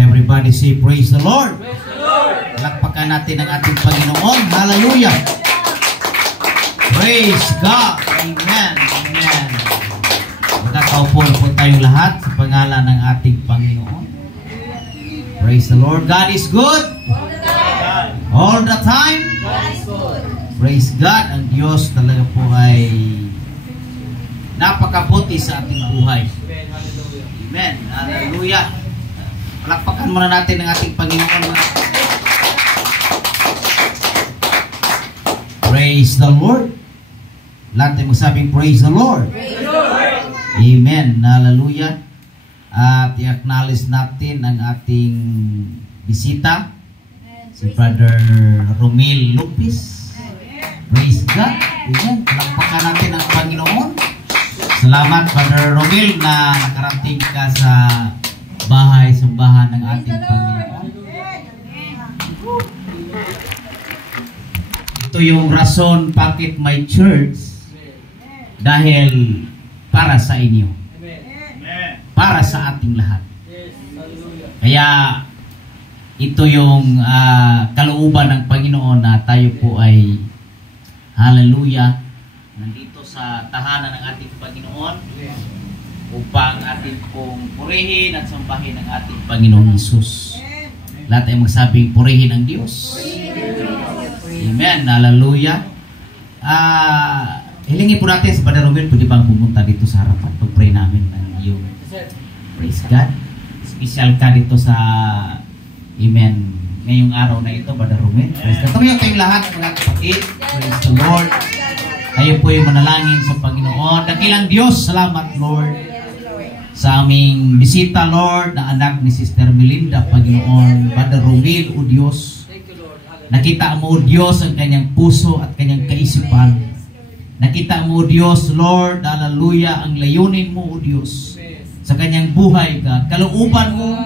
Everybody say, praise the Lord. Praise the Lord. Lakpakan natin ang ating Panginoon. Hallelujah. Praise God. Amen. Amen. Magkakaupo po tayong lahat sa pangalan ng ating Panginoon. Praise the Lord. God is good. All the time. Praise God. Ang Diyos talaga po ay napakabuti sa ating buhay. Amen. Hallelujah. Palakpakan muna natin ang ating Panginoon. Praise the Lord. Lahat ay magsabing praise the Lord. Praise the Lord. Amen. Hallelujah. At i-acknowledge natin ang ating bisita, si Brother Romil Lupis. Praise God. Amen. Palakpakan natin ang Panginoon. Salamat, Brother Romil, na nakarating ka sa bahay-simbahan ng ating Panginoon. Ito yung rason bakit may church, dahil para sa inyo. Para sa ating lahat. Kaya ito yung kalooban ng Panginoon na tayo po ay hallelujah, nandito sa tahanan ng ating Panginoon upang ating pong purihin at sambahin ang ating Panginoon Jesus. Lahat ay magsabing purihin ang Diyos. Amen. Hallelujah. Hilingin po natin sa Brother Romel, pwede bang pumunta dito sa harapan pag-pray namin ng iyong praise God. Special ka dito sa amen ngayong araw na ito, Brother Romel. Praise God. Tumayo kayong lahat mga kapatid. Praise the Lord. Kayo po yung manalangin sa Panginoon. Dakilang Diyos, salamat Lord sa aming bisita, Lord, na anak ni Sister Melinda, Panginoon. Brother Romel, O Diyos, nakita mo, O Diyos, ang kanyang puso at kanyang kaisipan. Nakita mo, O Diyos, Lord, hallelujah, ang layunin mo, O Diyos, sa kanyang buhay, God. Kalooban mo,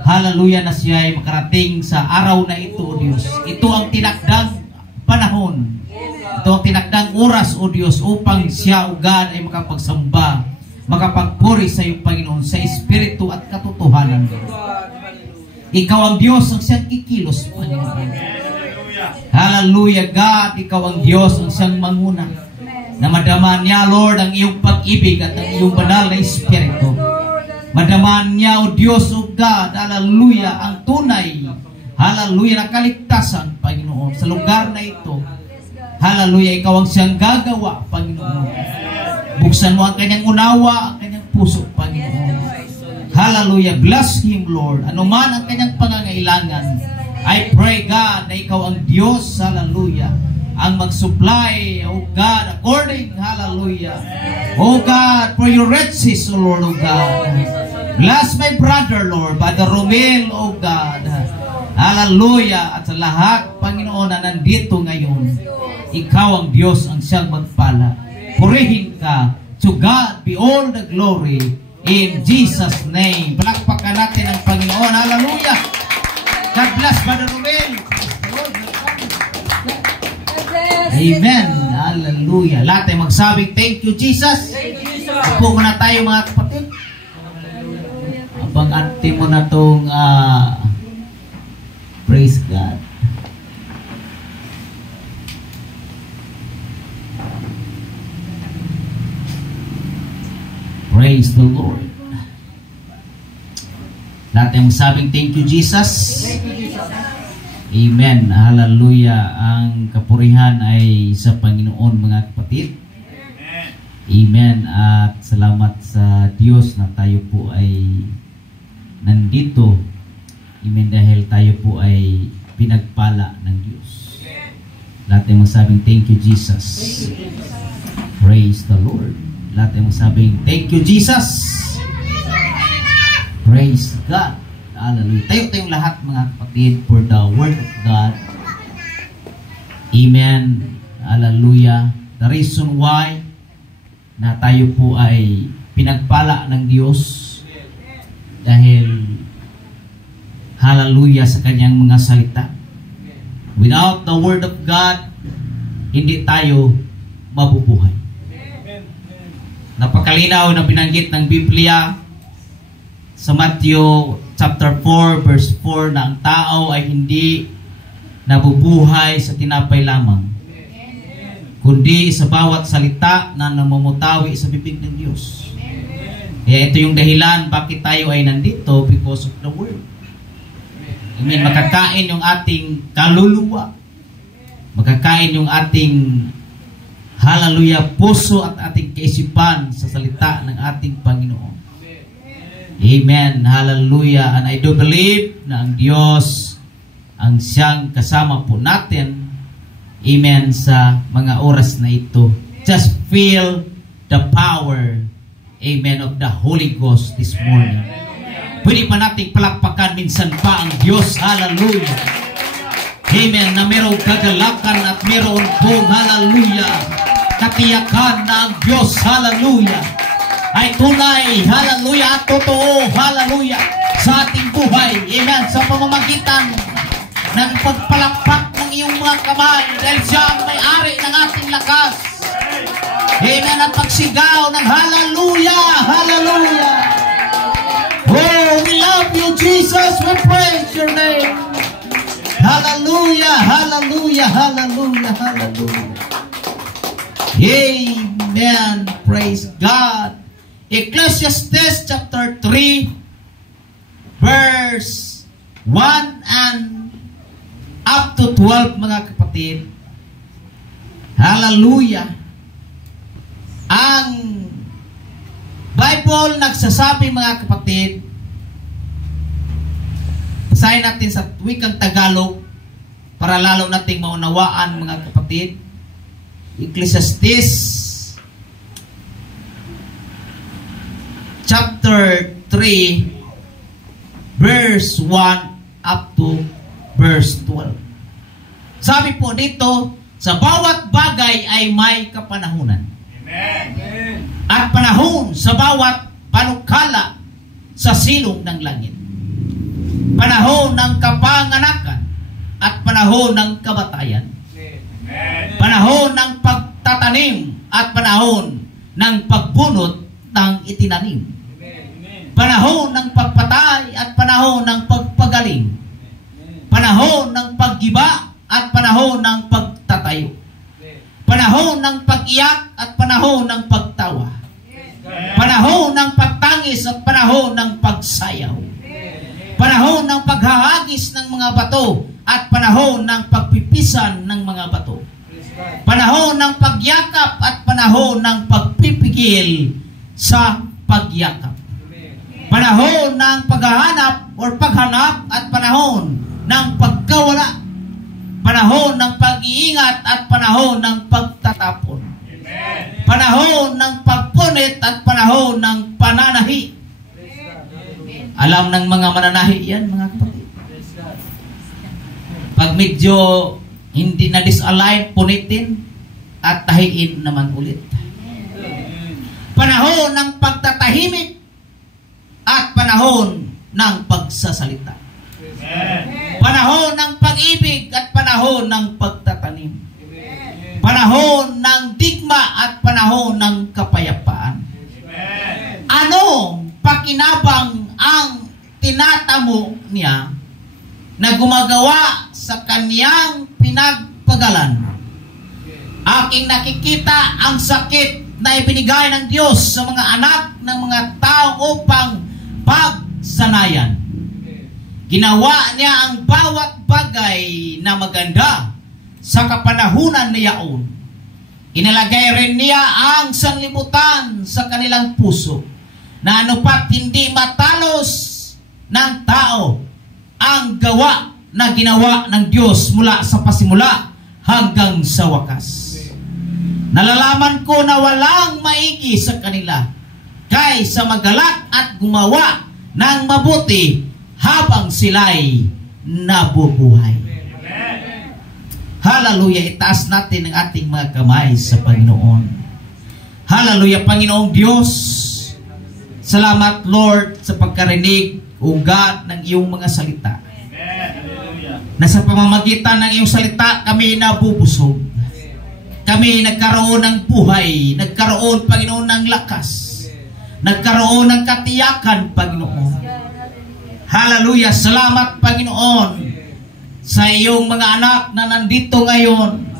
hallelujah, na siya ay makarating sa araw na ito, O Diyos. Ito ang tinakdang panahon. Ito ang tinakdang oras, O Diyos, upang siya, O God, ay makapagsamba, makapagpuri sa iyong Panginoon, sa Espiritu at katotohanan. Ikaw ang Diyos ang siyang kikilos, Panginoon. Hallelujah, God, ikaw ang Diyos ang siyang manguna, na madaman niya, Lord, ang iyong pag-ibig at ang iyong banal na Espiritu. Madaman niya, O Diyos, O God, hallelujah, ang tunay, hallelujah, na kaligtasan, Panginoon, sa lugar na ito. Hallelujah, ikaw ang siyang gagawa, Panginoon. Buksan mo ang kanyang unawa, ang kanyang puso, Panginoon. Hallelujah, bless him, Lord. Ano man ang kanyang pangangailangan, I pray, God, na ikaw ang Diyos, hallelujah, ang mag-supply, O God, according, hallelujah, O God, for your riches, O Lord, O God. Bless my brother, Lord, Brother Romel, O God. Hallelujah. At sa lahat, Panginoon, na nandito ngayon, ikaw ang Diyos ang siyang magpala. Purihin ka. To God be all the glory in Jesus' name. Palakpakan natin ang Panginoon. Hallelujah. God bless, Brother Romel. Amen. Hallelujah. Lahat ay magsabing, thank you, Jesus. Upo muna tayo, mga kapatid. Abang ante mo na itong praise God. Praise the Lord. Lahat ay magsabing, thank you, Jesus. Amen. Hallelujah. Ang kapurihan ay sa Panginoon, mga kapatid. Amen. At salamat sa Diyos na tayo po ay nandito. Amen. Dahil tayo po ay pinagpala ng Diyos. Lahat ay magsabing, thank you, Jesus. Praise the Lord. Lahat ay magsabing, thank you, Jesus. Praise God. Hallelujah. Tayo-tayong lahat, mga kapatid, for the Word of God. Amen. Hallelujah. The reason why na tayo po ay pinagpala ng Diyos dahil hallelujah sa kanyang mga salita. Without the Word of God, hindi tayo mabubuhay. Napakalinaw na binanggit ng Biblia sa Matthew chapter 4 verse 4 na ang tao ay hindi nabubuhay sa tinapay lamang, kundi sa bawat salita na namumutawi sa bibig ng Diyos. Kaya ito yung dahilan bakit tayo ay nandito, because of the Word. Amen. Makakain yung ating kaluluwa. Makakain yung ating hallelujah, puso at ating kaisipan sa salita ng ating Panginoon. Amen. Hallelujah. And I do believe na ang Diyos ang siyang kasama po natin. Amen. Sa mga oras na ito. Just feel the power, amen, of the Holy Ghost this morning. Pwede pa nating palakpakan minsan pa ang Diyos. Hallelujah. Amen. Na mayroong kagalakan at mayroon pong hallelujah, katiyakan na ang Diyos, hallelujah, ay tunay, hallelujah, at totoo, hallelujah, sa ating buhay. Amen. Sa pamamagitan ng pagpalakpak ng iyong mga kamay, dahil siya ang may-ari ng ating lakas. Amen. At pagsigaw ng hallelujah, hallelujah. Oh, we love you, Jesus. We praise your name. Hallelujah, hallelujah, hallelujah, hallelujah. Amen. Praise God. Ecclesiastes chapter 3 verse 1 and up to 12, mga kapatid. Hallelujah. Ang Bible nagsasabi, mga kapatid, basahin natin sa wikang Tagalog para lalo nating maunawaan, mga kapatid. Ecclesiastes chapter 3 verse 1 up to verse 12. Sabi po dito, sa bawat bagay ay may kapanahunan. Amen. At panahon sa bawat panukala sa silong ng langit. Panahon ng kapanganakan at panahon ng kamatayan. Amen. Panahon ng pagtatanim at panahon ng pagbunot ng itinanim. Amen. Panahon ng pagpatay at panahon ng pagpagaling. Panahon ng paggiba at panahon ng pagtatayo. Panahon ng pag-iyak at panahon ng pagtawa. Panahon ng pagtangis at panahon ng pagsayaw. Panahon ng paghahagis ng mga bato at panahon ng pagpipisan ng mga bato. Panahon ng pagyakap at panahon ng pagpipigil sa pagyakap. Panahon ng paghahanap o paghanap at panahon ng pagkawala. Panahon ng pag-iingat at panahon ng pagtatapon. Panahon ng pagpunit at panahon ng pananahi. Alam ng mga mananahi yan, mga kapatid. Pag medyo hindi na disalign, punitin at tahiin naman ulit. Panahon ng pagtatahimik at panahon ng pagsasalita. Panahon ng pag-ibig at panahon ng pagtatanim. Panahon ng digma at panahon ng kapayapaan. Anong pakinabang ang tinatamo niya na gumagawa sa kaniyang pinagpagalan? Aking nakikita ang sakit na ibinigay ng Diyos sa mga anak ng mga tao upang pagsanayan. Ginawa niya ang bawat bagay na maganda sa kapanahunan niyaon. Inalagay rin niya ang sanlibutan sa kanilang puso, na anupat hindi matalos ng tao ang gawa na ginawa ng Diyos mula sa pasimula hanggang sa wakas. Nalalaman ko na walang maigi sa kanila kaysa magalak at gumawa ng mabuti habang sila'y nabubuhay. Hallelujah. Itaas natin ang ating mga kamay sa Panginoon. Hallelujah. Panginoong Diyos, salamat Lord sa pagkarinig, O God, ng iyong mga salita. Na sa pamamagitan ng iyong salita kami nabubusog. kami nagkaroon ng buhay, nagkaroon, Panginoon, ng lakas, nagkaroon ng katiyakan, Panginoon. Hallelujah. Salamat, Panginoon, sa iyong mga anak na nandito ngayon.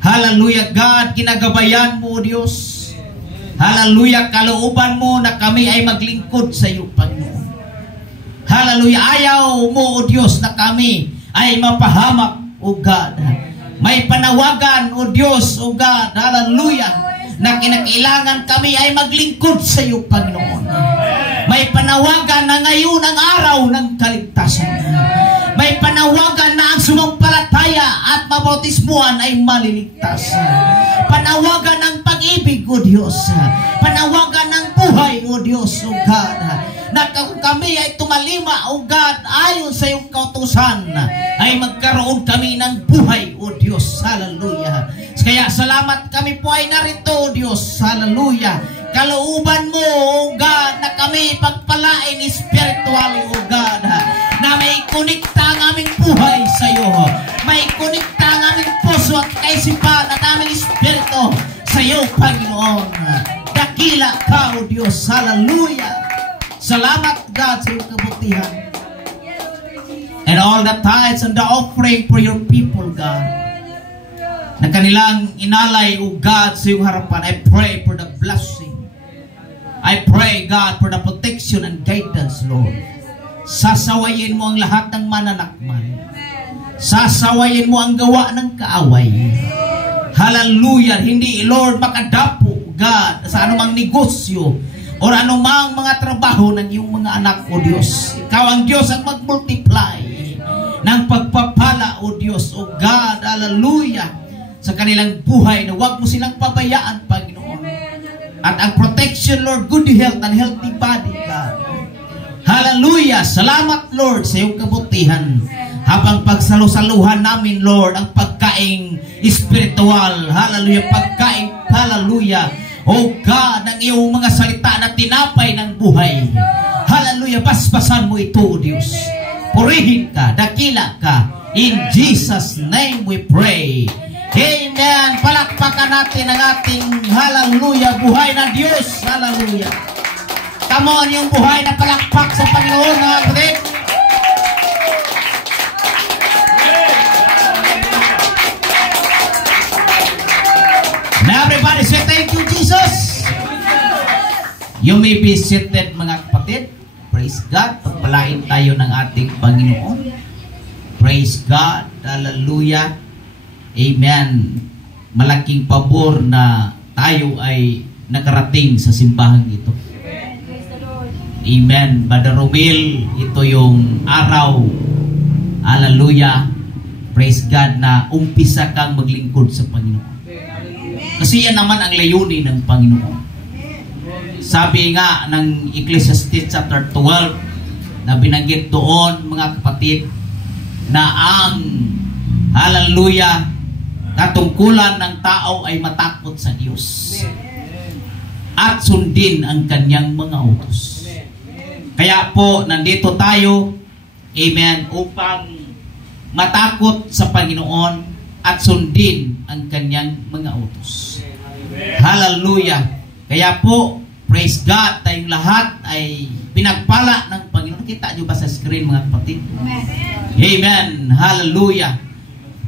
Hallelujah, God, kinagabayan mo, Diyos. Hallelujah, kalooban mo na kami ay maglingkod sa iyo, Panginoon. Hallelujah, ayaw mo, O Diyos, na kami ay mapahamak, O God. May panawagan, O Diyos, O God, hallelujah, na kinakailangan kami ay maglingkod sa iyo, Panginoon. May panawagan na ngayon ang araw ng kaligtasan. May panawagan na ang sumampalataya at mabautismuhan ay maliligtas. Panawagan ng pag-ibig, O Diyos. Panawagan ng buhay, O Diyos, O God. Na kung kami ay tumalima, O God, ayon sa iyong kautusan, ay magkaroon kami ng buhay, O Diyos. Hallelujah. Kaya salamat, kami po ay narito, O Diyos. Hallelujah. Kalooban mo, O God, na kami pagpalain spiritually, O God, na may kunikta ang aming buhay sa iyo. May kunikta ang aming puso at kaisipan at aming espiritu sa iyo, Panginoon. Dakila ka, O Diyos. Hallelujah. Salamat, God, sa iyong kabutihan. And all the tithes and the offering for your people, God, na kanilang inalay, O God, sa iyong harapan. I pray for the blessing. I pray, God, for the protection and guidance, Lord. Sasawayin mo ang lahat ng mananakman. Sasawayin mo ang gawa ng kaaway. Hallelujah. Hindi, Lord, makadapo, God, sa anumang negosyo o anumang mga trabaho ng iyong mga anak, O Diyos. Ikaw ang Diyos ang mag-multiply ng pagpapala, O Diyos, O God. Hallelujah. Sa kanilang buhay na huwag mo silang pabayaan, Panginoon. At ang protection, Lord, good health and healthy body, God. Hallelujah. Salamat, Lord, sa iyong kabutihan. Habang pagsalusaluhan namin, Lord, ang pagkaing espiritual. Hallelujah. Pagkaing, hallelujah. O God, ng iyong mga salita na tinapay ng buhay. Hallelujah. Basbasan mo ito, O Diyos. Purihin ka, dakila ka. In Jesus' name we pray. Amen. Palakpakan natin ang ating hallelujah, buhay na Diyos. Hallelujah. Come on, yung buhay na palakpak sa Panginoon, mga kapatid. Now everybody say thank you, Jesus. You may be seated, mga kapatid. Praise God. Pagpalain tayo ng ating Panginoon. Praise God. Hallelujah. Amen. Malaking pabor na tayo ay nakarating sa simbahan ito. Amen. Brother Romil, ito yung araw, hallelujah, praise God, na umpisa kang maglingkod sa Panginoon. Kasi yan naman ang layunin ng Panginoon. Sabi nga ng Ecclesiastes chapter 12 na binanggit doon, mga kapatid, na ang hallelujah, katungkulan ng tao ay matakot sa Diyos at sundin ang kanyang mga utos. Kaya po, nandito tayo, amen, upang matakot sa Panginoon at sundin ang kanyang mga utos. Hallelujah. Kaya po, praise God, tayong lahat ay pinagpala ng Panginoon. Kita nyo ba sa screen, mga kapatid? Amen. Hallelujah.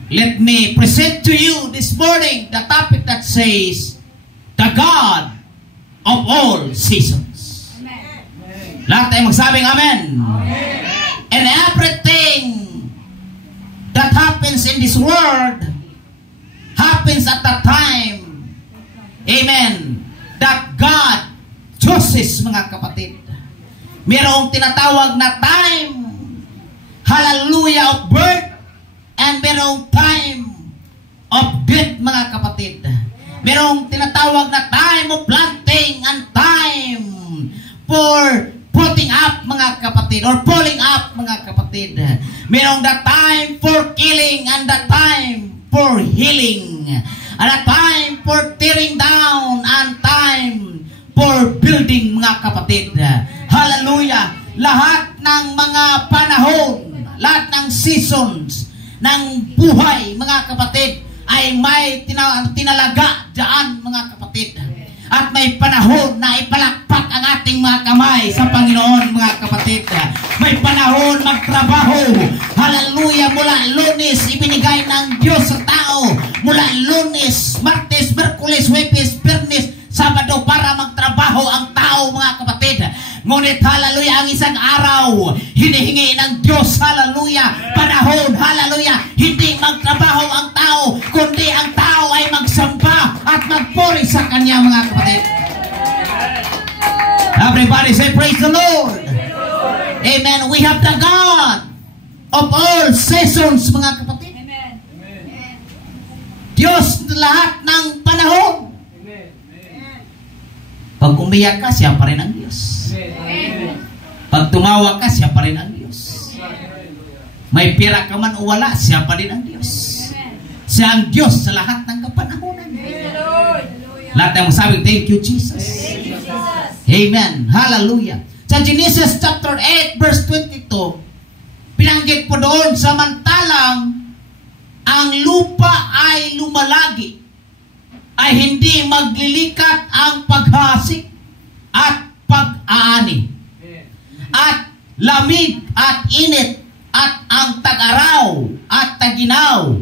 Let me present to you this morning the topic that says, the God of all seasons. Lahat tayo magsabing amen. And everything that happens in this world happens at the time, amen, that God chooses, mga kapatid. Mayroong tinatawag na time, hallelujah, of birth, and mayroong time of death, mga kapatid. Mayroong tinatawag na time of planting and time for putting up, mga kapatid, or pulling up, mga kapatid. Mayroong the time for killing and the time for healing. And the time for tearing down and time for building, mga kapatid. Hallelujah. Lahat ng mga panahon, lahat ng seasons ng buhay, mga kapatid, ay may tinalaga dyan, mga kapatid. At may panahon na ipalakpak ang ating mga kamay sa Panginoon, mga kapatid. May panahon magtrabaho. Hallelujah. Mula Lunes, ibinigay ng Diyos sa tao. Mula Lunes, Martes, Merkulis, Huwebes, Biyernes, Sabado para magtrabaho ang tao, mga kapatid. Ngunit hallelujah, ang isang araw hinihingi ng Diyos, hallelujah, panahon, hallelujah, hindi magtrabaho ang tao, kundi ang tao ay magsamba at magpuri sa Kanya, mga kapatid. Everybody say praise the Lord. Amen. We have the God of all seasons, mga kapatid. Diyos lahat ng panahon. Pag umiyak ka, siya pa rin ang Diyos. Pag tumawa ka, siya pa rin ang Diyos. May pira ka man o wala, siya pa rin ang Diyos. Siya ang Diyos sa lahat ng kapanahonan. Lahat ng masabing, thank you, Jesus. Amen. Hallelujah. Sa Genesis chapter 8, verse 22, pinanggit po doon, samantalang ang lupa ay lumalagi, ay hindi maglilikat ang paghasik at pag-aani, at lamig at init, at ang tag-araw at taginaw,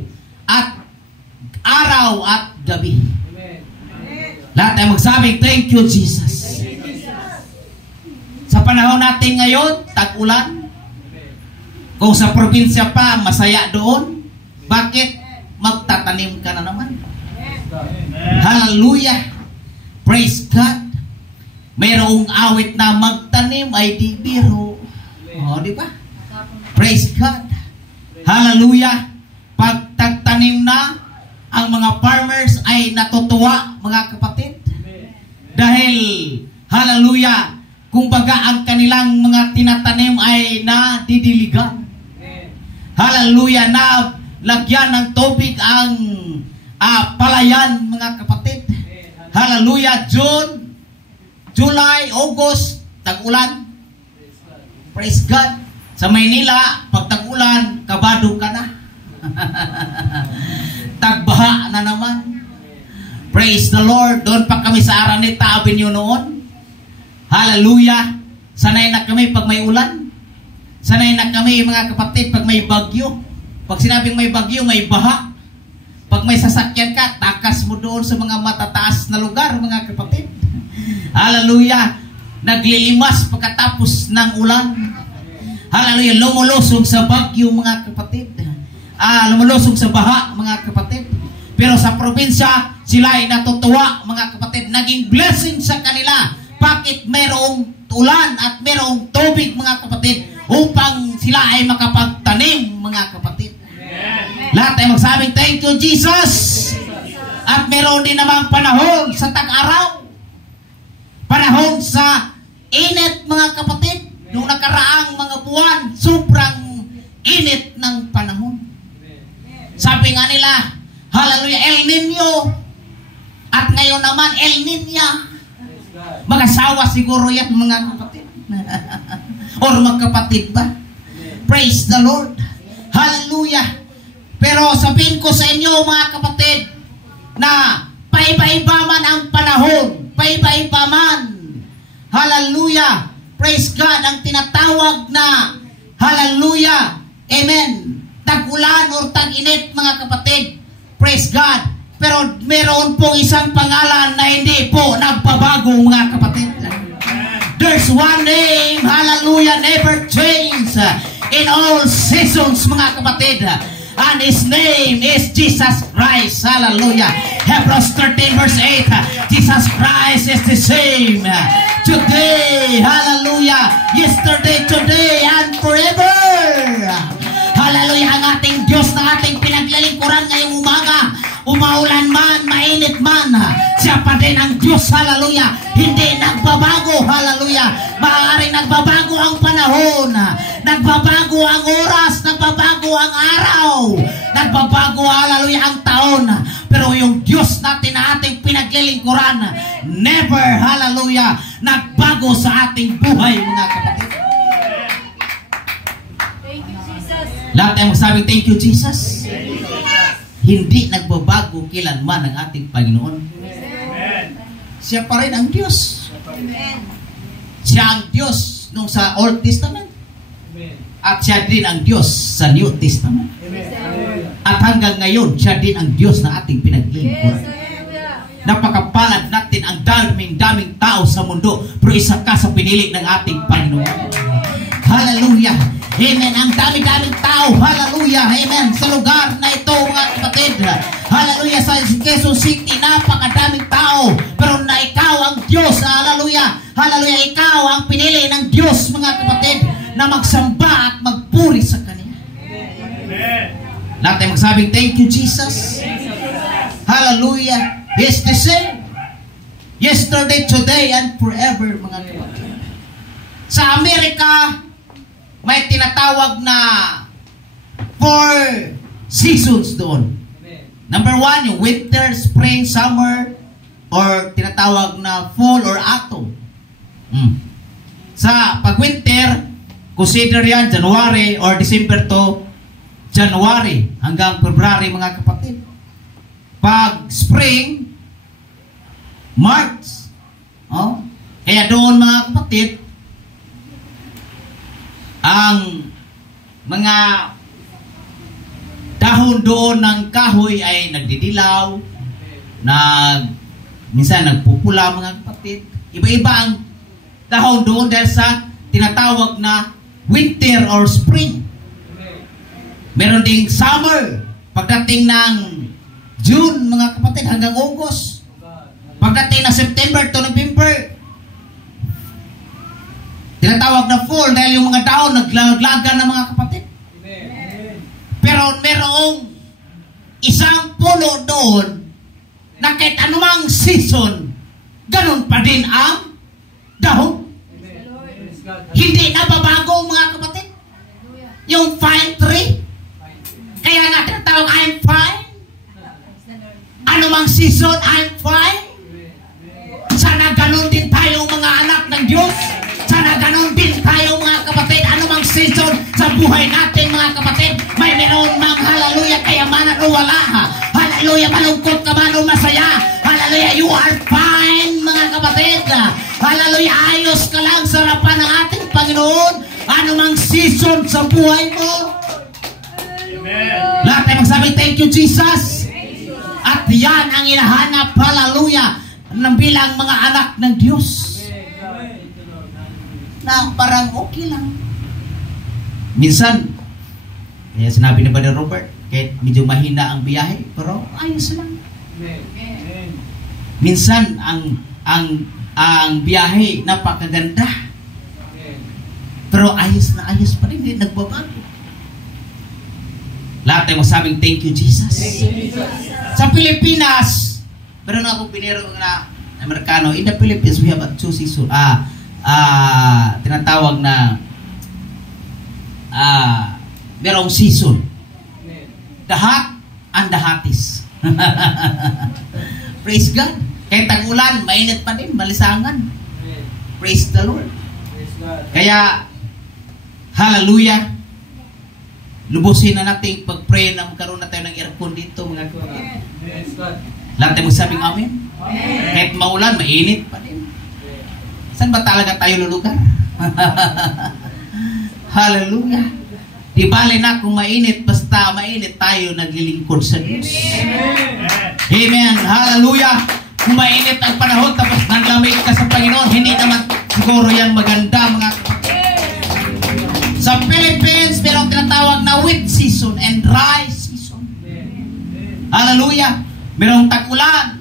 at araw at gabi. Lahat ay magsabing, thank you, Jesus. Sa panahon natin ngayon, tag-ulan. Kung sa probinsya pa, masaya doon. Bakit? Magtatanim ka na naman. Hallelujah. Praise God. Mayroong awit na magtanim ay di biro. O, di ba? Praise God. Hallelujah. Pag tagtanim na, ang mga farmers ay natutuwa, mga kapatid. Dahil, hallelujah, kumbaga ang kanilang mga tinatanim ay nadidiligan. Hallelujah, na lagyan ng tubig ang palayan, mga kapatid. Hallelujah. June, July, August, tag-ulan. Praise God. Sa Maynila, pag tag-ulan, kabado ka na. Tagbaha na naman. Praise the Lord. Doon pa kami sa Araneta Avenue noon. Hallelujah. Sanay na kami pag may ulan. Sanay na kami, mga kapatid, pag may bagyo. Pag sinabing may bagyo, may baha. Pag may sasakyan ka, takas mo doon sa mga matataas na lugar, mga kapatid. Hallelujah. Naglilimas pagkatapos ng ulan. Hallelujah. Lumulusog sa bagyo, mga kapatid. Lumulusog sa baha, mga kapatid. Pero sa probinsya, sila ay natutuwa, mga kapatid. Naging blessing sa kanila. Bakit mayroong ulan at mayroong tubig, mga kapatid, upang sila ay makapagtanim, mga kapatid. Lahat ay magsabing, thank you, Jesus. At meron din namang panahon sa tag-araw. Panahon sa init, mga kapatid. Noong nakaraang mga buwan, sobrang init ng panahon. Sabi nga nila, hallelujah, El Nino. At ngayon naman, El Niña. Mag-asawa siguro yan, mga kapatid. Or magkapatid ba? Praise the Lord. Hallelujah. Pero sabihin ko sa inyo, mga kapatid, na paiba-iba man ang panahon. Paiba-iba man. Hallelujah. Praise God. Ang tinatawag na hallelujah. Amen. Tag-ulan or tag-init, mga kapatid. Praise God. Pero meron pong isang pangalan na hindi po nagbabago, mga kapatid. There's one name, hallelujah, never change in all seasons, mga kapatid. And His name is Jesus Christ. Hallelujah. Hebrews 13 verse 8. Jesus Christ is the same today. Hallelujah. Yesterday, today, and forever. Hallelujah. Ang ating Diyos na ating pinaglalingkuran ngayong umaga, umaulan man, mainit man, siya pa din ang Diyos. Hallelujah. Hindi nagbabago. Hallelujah. Maaaring nagbabago ang panahon, nagbabago ang oras, nagbabago ang araw, nagbabago, hallelujah, ang taon. Pero yung Diyos natin na ating pinaglilingkuran, never, hallelujah, nagbago sa ating buhay, mga kapatid. Thank you, Jesus. Lahat tayo magsabing, thank you, Jesus. hindi nagbabago kailanman ang ating Panginoon. Siya pa rin ang Diyos. Siya ang Diyos nung sa Old Testament. At siya din ang Diyos sa New Testament. At hanggang ngayon, siya din ang Diyos na ating pinaglingkuran. Napakapalad natin ang daming tao sa mundo, pero isa ka sa pinili ng ating Panginoon. Hallelujah. Amen. Ang daming tao. Hallelujah. Amen. Sa lugar na ito, mga kapatid. Hallelujah. Sa Quezon City, napakadaming tao. Pero na ikaw ang Diyos. Hallelujah. Hallelujah. Ikaw ang pinili ng Diyos, mga kapatid, na magsamba at magpuri sa Kanya. Lahat tayo magsabing, thank you, Jesus. Hallelujah. He is the same. Yesterday, today, and forever, mga kapatid. Sa Amerika, may tinatawag na 4 seasons doon. Number 1, yung winter, spring, summer, or tinatawag na fall or autumn. Sa pag-winter, consider yan January or December to January hanggang February, mga kapatid. Pag spring, March. Kaya doon, mga kapatid, ang mga dahon doon ng kahoy ay nagdidilaw, minsan nagpupula, mga kapatid. Iba-iba ang dahon doon dahil sa tinatawag na winter or spring. Meron ding summer, pagdating ng June, mga kapatid, hanggang August. Pagdating ng September to November, tinatawag na fall dahil yung mga dahon naglaglaga ng mga kapatid. Pero merong isang puno doon na kahit anumang season, ganun pa din ang dahon. Hindi nababago, mga kapatid. Yung fine tree, kaya nga tinatawag, I'm fine. Anumang season, I'm fine. Sana ganun din tayong mga anak ng Diyos. Sana ganun din tayo, mga kapatid. Anumang season sa buhay natin, mga kapatid, may meron mang hallelujah, kayamanan o wala. Hallelujah, malungkot ka man o masaya. Hallelujah, you are fine, mga kapatid. Hallelujah, ayos ka lang sa harapan ng ating Panginoon. Anumang season sa buhay mo. Amen. Lahat tayo magsabi, thank you, Jesus. At yan ang hinahanap, hallelujah, ng bilang mga anak ng Diyos. Na parang okay lang. Minsan, kaya sinabi ni Brother Robert, kahit medyo mahina ang biyahe, pero ayos lang. Minsan, ang biyahe, napakaganda. Pero ayos na ayos pa rin, hindi nagbabago. Lahat tayo masabing, thank you, Jesus. Sa Pilipinas, pero na akong piniro na Amerikano, in the Philippines, we have a 2 season. Tinatawag na merong season. The hot and the hottest. Praise God. Kahit tag-ulan, mainit pa din, malisangan. Praise the Lord. Kaya, hallelujah, lubusin na natin pag-pray na magkaroon na tayo ng aircon dito, mga kapatid. Lahat tayo magsabing amen. Kahit maulan, mainit pa din. Saan ba talaga tayo lulugar? Hallelujah. Di bale na kung mainit, basta mainit tayo naglilingkod sa Diyos. Amen. Hallelujah. Kung mainit ang panahon tapos naglamig ka sa Panginoon, hindi naman siguro yan maganda, mga kapatid. Sa Philippines, merong tinatawag na wet season and dry season. Hallelujah. Merong tag-ulan,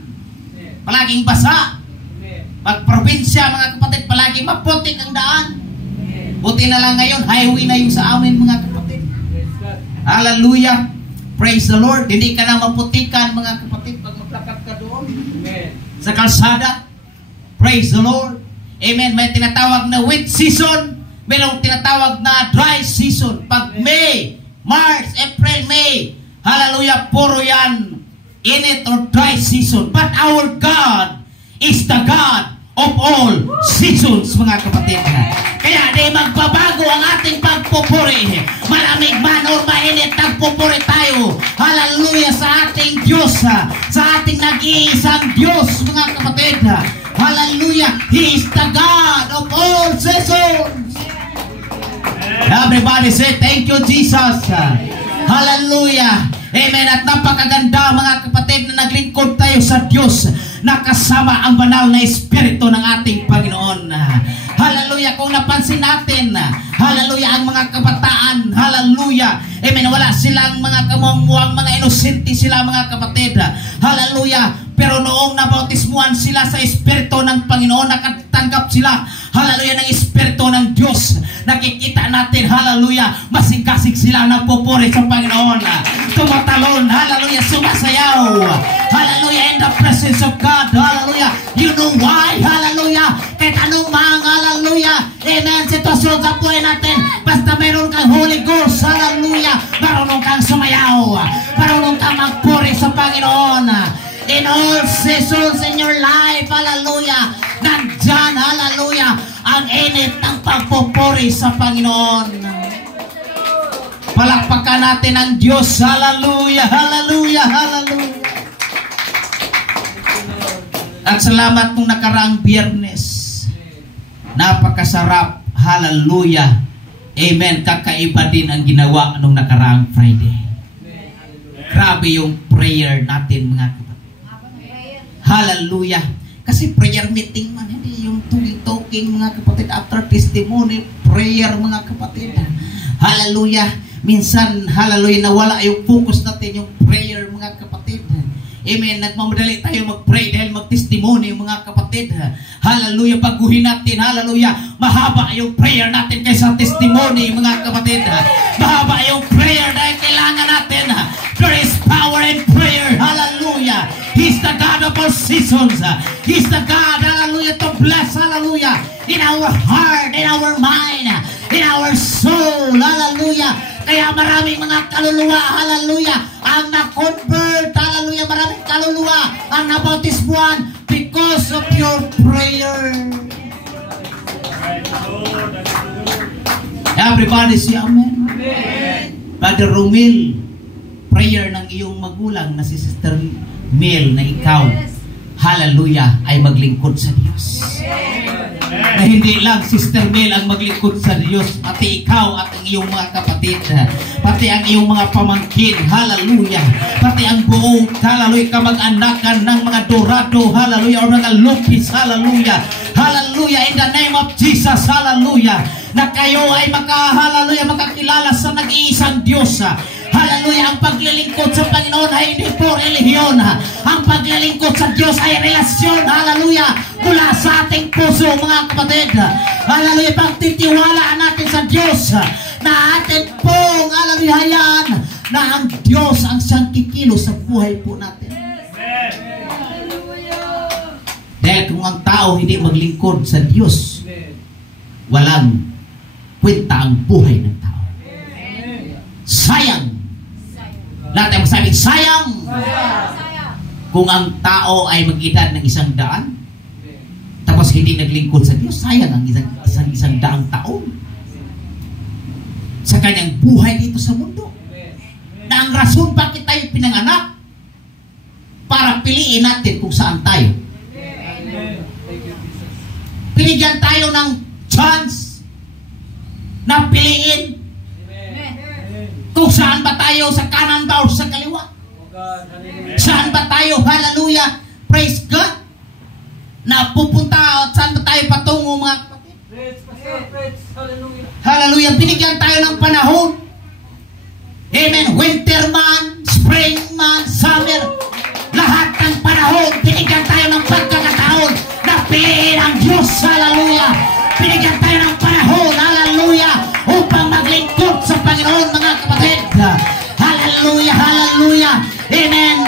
palaging basa. Pag probinsya, mga kapatid, palaging maputik ang daan. Buti na lang ngayon, highway na yung sa amin, mga kapatid. Hallelujah. Praise the Lord. Hindi ka na maputikan, mga kapatid, pag maplakat ka doon. Sa kalsada. Praise the Lord. Amen. May tinatawag na wet season. Mayroong tinatawag na dry season. Pag May, March, April, May, hallelujah, puro yan init or dry season. But our God is the God of all seasons, mga kapatid. Kaya di magbabago ang ating pagpapalagay pagpupuri. Malamig man o mainit, nagpupuri tayo. Hallelujah sa ating Diyos, sa ating nag-iisang Diyos, mga kapatid. Hallelujah. He is the God of all seasons. Everybody say, thank you, Jesus. Hallelujah. Amen. At napakaganda, mga kapatid, na naglingkod tayo sa Diyos, nakasama ang banal na Espiritu ng ating Panginoon. Hallelujah. Kung napansin natin, hallelujah, ang mga kabataan, hallelujah, amen, wala silang mga kamuang-muang, mga inosente sila, mga kapatid. Hallelujah. Pero noong nabautismuhan sila sa Espiritu ng Panginoon, nakatanggap sila, hallelujah, ng Espiritu ng Diyos. Nakikita natin, hallelujah, masing-kasing sila nagpupuri sa Panginoon. Tumatalon, hallelujah, sumasayaw, hallelujah, in the presence of God, hallelujah. You know why, hallelujah, kahit anong mga, hallelujah, amen, sitwasyon sa buhay natin, basta meron kang Holy Ghost, hallelujah, marunong kang sumayaw, marunong kang magpuri sa Panginoon. In all seasons in your life, hallelujah, nandyan, hallelujah, ang init ng pagpupuri sa Panginoon. Palakpakan natin ang Diyos, hallelujah, hallelujah, hallelujah. At salamat nung nakaraang Biyernes, napakasarap, hallelujah, amen, kakaiba din ang ginawa nung nakaraang Friday. Grabe yung prayer natin, mga kapatid. Hallelujah. Kasi prayer meeting man, hindi yung talking, mga kapatid, after testimony, prayer, mga kapatid. Hallelujah. Minsan, hallelujah, nawala yung focus natin, yung prayer, mga kapatid. Amen. Nagmamadali tayo mag-pray dahil mag-testimony, mga kapatid. Hallelujah. Baguhin natin, hallelujah, mahaba yung prayer natin kaysa testimony, mga kapatid. Mahaba yung prayer dahil kailangan natin. There is power in prayer. Hallelujah. He's the God of all seasons. He's the God, hallelujah, to bless, hallelujah, in our heart, in our mind, in our soul, hallelujah. Kaya maraming mga kaluluwa, hallelujah, ang na-convert, hallelujah, maraming kaluluwa ang nabautismuhan because of your prayer. Everybody say amen. Amen. Brother Romil, prayer ng iyong magulang na si Sister Mel na ikaw, hallelujah, ay maglingkod sa Diyos. Na hindi lang Sister Mel ang maglingkod sa Diyos, pati ikaw at ang iyong mga kapatid, pati ang iyong mga pamangkin, hallelujah, pati ang buong, hallelujah, kamag-anakan ng mga Dorado, hallelujah, o mga Lupis, hallelujah, hallelujah, in the name of Jesus, hallelujah, na kayo ay hallelujah, makakilala sa nag-iisang Diyos. Hallelujah, ang paglilingkod sa Panginoon ay hindi po relihiyon. Ang paglilingkod sa Diyos ay relasyon, hallelujah, mula sa ating puso, mga kapatid. Hallelujah, pagtitiwalaan natin sa Diyos na atin pong, hallelujah, yan, na ang Diyos ang siyang kikilos sa buhay po natin. Dahil kung ang tao hindi maglingkod sa Diyos, walang kwenta ang buhay ng tao. Sayang. Lahat ay masabing sayang. Kung ang tao ay mag-edad ng 100, tapos hindi naglingkod sa Diyos, sayang ang isang daang taon sa kanyang buhay dito sa mundo. Na ang rason bakit tayo pinanganak, para piliin natin kung saan tayo. Pinigyan tayo ng chance na piliin kung saan ba tayo, sa kanan ba o sa kaliwa. Saan ba tayo, hallelujah, praise God, na pupunta, saan ba tayo patungo, mga kapatid. Hallelujah, binigyan tayo ng panahon. Amen, winter man, spring man, summer, lahat ng panahon, binigyan tayo ng pagkakataon na piliin ang Diyos, hallelujah. Binigyan tayo ng panahon, hallelujah, upang maglingkod sa Panginoon, mga kapatid. Hallelujah, hallelujah, amen.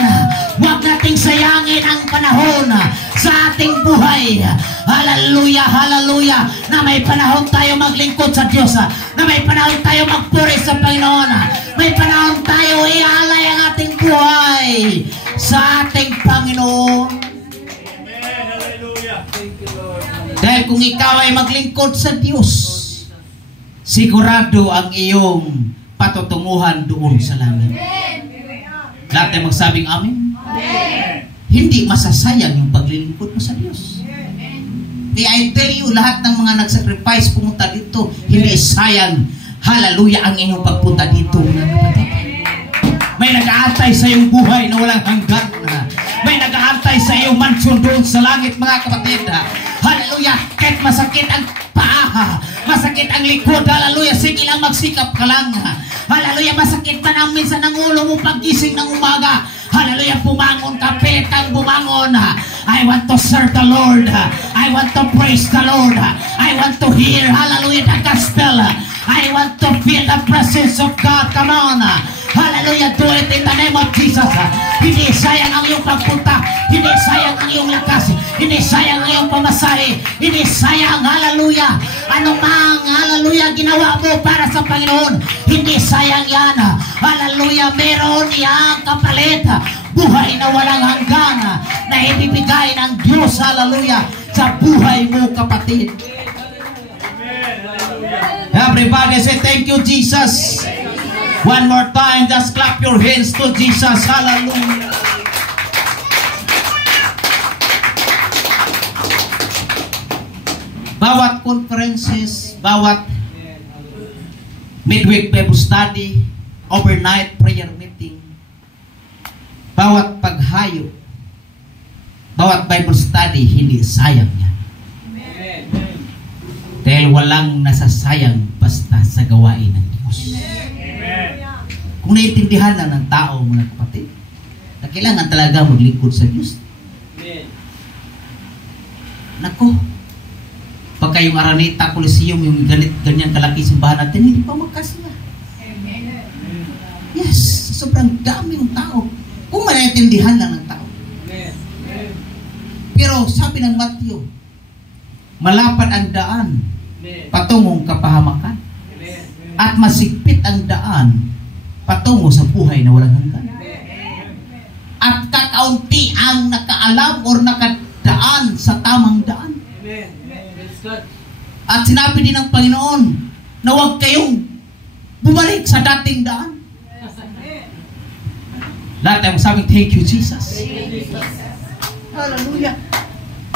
Huwag nating sayangin ang panahon sa ating buhay. Hallelujah, hallelujah, na may panahon tayo maglingkod sa Diyos, na may panahon tayo magpuri sa Panginoon, may panahon tayo ialay ang ating buhay sa ating Panginoon. Amen, hallelujah. Thank you, Lord. Dahil kung ikaw ay maglingkod sa Diyos, sigurado ang iyong patutunguhan doon sa langit. Lahat ay magsabing amen. Hindi masasayang yung paglilingkod mo sa Diyos. Kaya I tell you, lahat ng mga nagsacrifice pumunta dito, hindi sayang, hallelujah, ang inyong pagpunta dito. May nag-aantay sa iyong buhay na walang hanggan. May nag-aantay sa iyong mansyon doon sa langit, mga kapatid. Hallelujah, kahit masakit ang paa, masakit ang likod, hallelujah, sige lang, magsikap ka lang. Hallelujah, masakit man ang minsan ng ulo mo paggising ng umaga. Hallelujah, bumangon ka, petang bumangon. I want to serve the Lord. I want to praise the Lord. I want to hear, hallelujah, the gospel. I want to feel the presence of God. Come on. Hallelujah, do it in the name of Jesus. Hindi sayang ang iyong pagpunta. Hindi sayang ang iyong lakas. Hindi sayang ang iyong pamasahe. Hindi sayang, hallelujah, anumang, hallelujah, ginawa mo para sa Panginoon. Hindi sayang yan. Hallelujah, meron yang kapalit. Buhay na walang hanggan na ibibigay ng Diyos, hallelujah, sa buhay mo, kapatid. Everybody say thank you, Jesus. One more time, just clap your hands to Jesus. Hallelujah. Bawat conferences, bawat midweek Bible study, overnight prayer meeting, bawat paghayo, bawat Bible study, hindi sayang yan. Dahil walang nasasayang basta sa gawain ng Diyos. Kung naiintindihan na ng tao, mga kapatid, na kailangan talaga maglingkod sa Diyos. Nako, pagka yung Araneta Coliseum, yung ganyan kalaki simbahan natin, hindi pa magkasya. Yes, sobrang dami ng tao. Kung naiintindihan lang ng tao. Pero sabi ng Matthew, malapad ang daan patungong kapahamakan at masigpit ang daan patungo sa buhay na walang hanggan. At kakaunti ang nakaalam o nakadaan sa tamang daan. At sinabi din ng Panginoon na huwag kayong bumalik sa dating daan. Lahat tayo masabing thank you, Jesus. Hallelujah.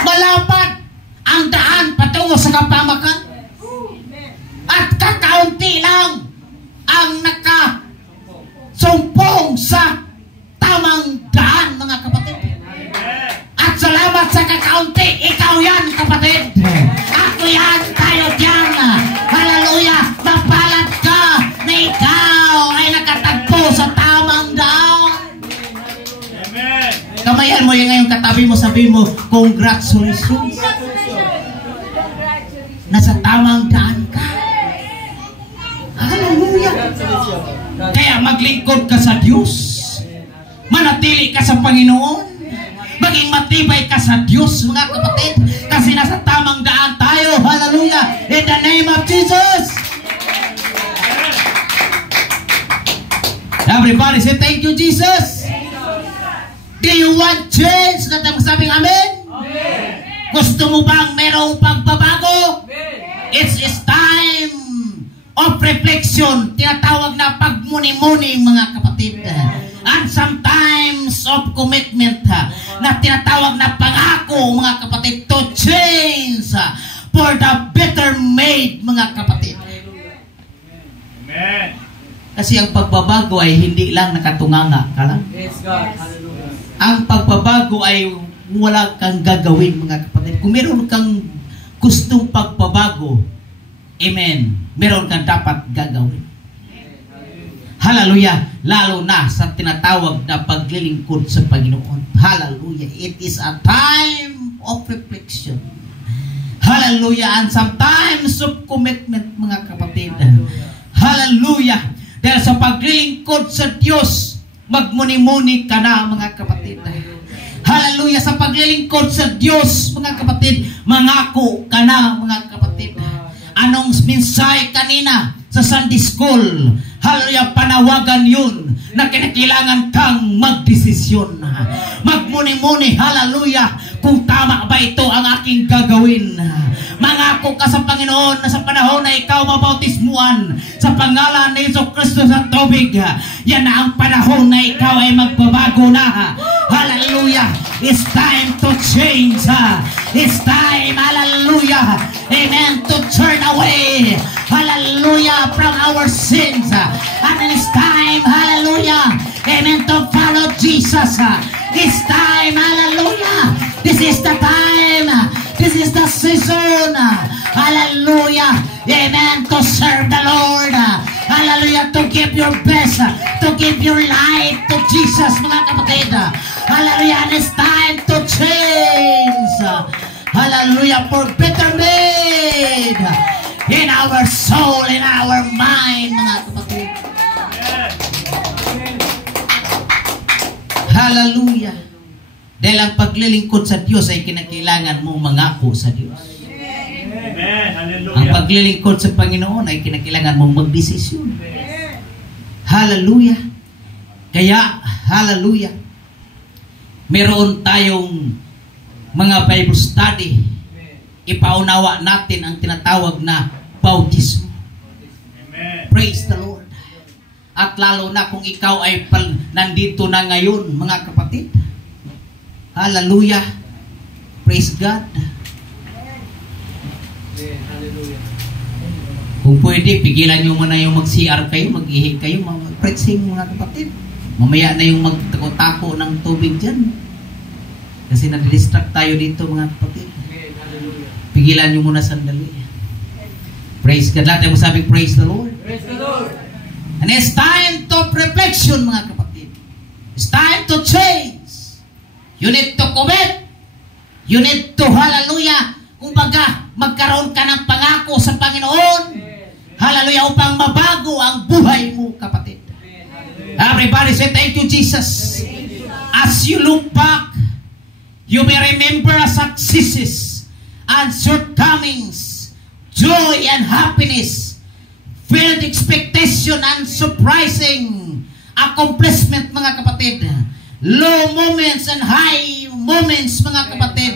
Malapad ang daan patungo sa kapahamakan. At kakaunti lang ang nakasumpong sa tamang daan, mga kapatid. At salamat sa kakaunti, ikaw yan, kapatid. Ako yan, tayo dyan. Hallelujah, mapalad ka na ikaw ay nakatagpo sa tamang daan. Kamayan mo yung ngayong katabi mo, sabi mo, congratulations. Nasa tamang daan ka. Hallelujah. Kaya maglingkod ka sa Diyos. Manatili ka sa Panginoon. Maging matibay ka sa Diyos, mga kapatid. Kasi nasa tamang daan tayo. Hallelujah. In the name of Jesus. Everybody say thank you, Jesus. Do you want change? Natin masabing amen? Gusto mo bang merong pagbabago? It's time of reflection, tinatawag na pagmuni-muni, mga kapatid. And sometimes of commitment, na tinatawag na pangako, mga kapatid, to change for the better made, mga kapatid. Amen. Kasi ang pagbabago ay hindi lang nakatunganga ka lang. Ang pagbabago ay wala kang gagawin, mga kapatid. Kung meron kang gustong pagbabago, amen, meron kang dapat gagawin. Hallelujah. Lalo na sa tinatawag na paglilingkod sa Panginoon. Hallelujah. It is a time of reflection. Hallelujah. And sometimes of commitment, mga kapatid. Hallelujah. Dahil sa paglilingkod sa Diyos, magmuni-muni ka na, mga kapatid. Hallelujah. Sa paglilingkod sa Diyos, mga kapatid, mangako ka na, mga kapatid. Anong mensahe kanina sa Sunday School? Hallelujah, panawagan yun na kinakailangan kang magdesisyon. Magmuni-muni, hallelujah, kung tama ba ito ang aking gagawin. Mangako ka sa Panginoon na sa panahon na ikaw mabautismuan sa pangalan ni Hesus Kristo sa tubig, yan na ang panahon na ikaw ay magbabago na. Hallelujah. It's time to change. It's time, hallelujah, amen, to turn away, hallelujah, from our sins. And it's time, hallelujah, amen, to follow Jesus. It's time, hallelujah. This is the time. This is the season. Hallelujah. Amen. To serve the Lord. Hallelujah. To give your best. To give your life to Jesus, mga kapatid. Hallelujah. And it's time to change. Hallelujah. For betterment in our soul, in our mind, mga kapatid. Hallelujah. Dahil ang paglilingkod sa Diyos ay kinakailangan mong mangako sa Diyos. Amen. Hallelujah. Ang paglilingkod sa Panginoon ay kinakailangan mong magdesisyon. Hallelujah. Kaya, hallelujah, meron tayong mga Bible study. Ipaunawa natin ang tinatawag na bautismo. Amen. Praise the Lord. At lalo na kung ikaw ay nandito na ngayon, mga kapatid. Hallelujah. Praise God. Kung pwede, pigilan nyo muna yung mag-CR kayo, mag-ihig kayo, mag-preaching, mga kapatid. Mamaya na yung magtako-tako ng tubig dyan. Kasi nadidistract tayo dito, mga kapatid. Pigilan nyo muna sandali. Praise God. Lahat tayo masabing praise the Lord. Praise the Lord. And it's time to reflection, mga kapatid. It's time to change. You need to commit. You need to, hallelujah, kumbaga, magkaroon ka ng pangako sa Panginoon. Hallelujah, upang mabago ang buhay mo, kapatid. Everybody say, thank you, Jesus. As you look back, you may remember successes and shortcomings, joy and happiness, filled expectation and surprising accomplishment, mga kapatid. Low moments and high moments, mga kapatid.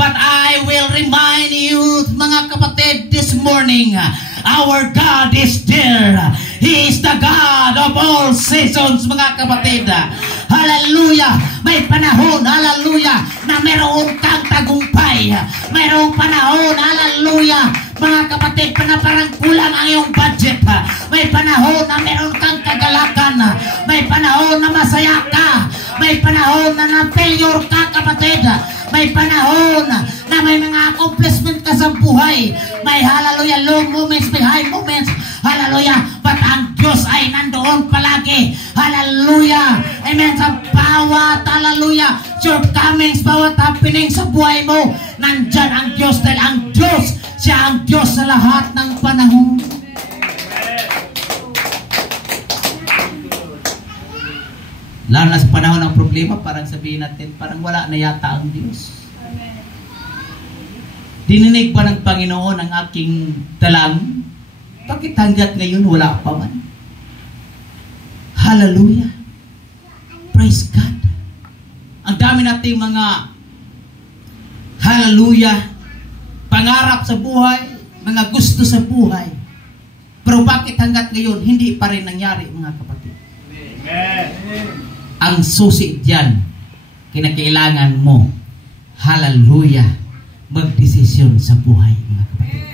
But I will remind you, mga kapatid, this morning, our God is there. He is the God of all seasons, mga kapatid. Hallelujah. May panahon, hallelujah, na meron kang tagumpay. Mayroong panahon, hallelujah, mga kapatid, na parang kulang ang iyong budget. May panahon na meron kang kagalakan. May panahon na masaya ka. May panahon na na-failure ka, kapatid. May panahon na may mga accomplishment ka sa buhay. May, hallelujah, low moments, may high moments. Hallelujah. But ang Diyos ay nandoon palagi. Hallelujah. Amen. Sa bawat, hallelujah, shortcomings, bawat happening sa buhay mo, nandyan ang Diyos. Dahil ang Diyos, siya ang Diyos sa lahat ng panahon. Lalo na sa panahon ng problema, parang sabihin natin, parang wala na yata ang Diyos. Dininig ba ng Panginoon ang aking dalangin? Bakit hanggat ngayon wala pa man? Hallelujah. Praise God. Ang dami nating mga hallelujah, pangarap sa buhay, mga gusto sa buhay. Pero bakit hanggat ngayon hindi pa rin nangyari, mga kapatid? Amen. Ang susi diyan, kinakailangan mo, hallelujah, magdesisyon sa buhay, mga kapatid.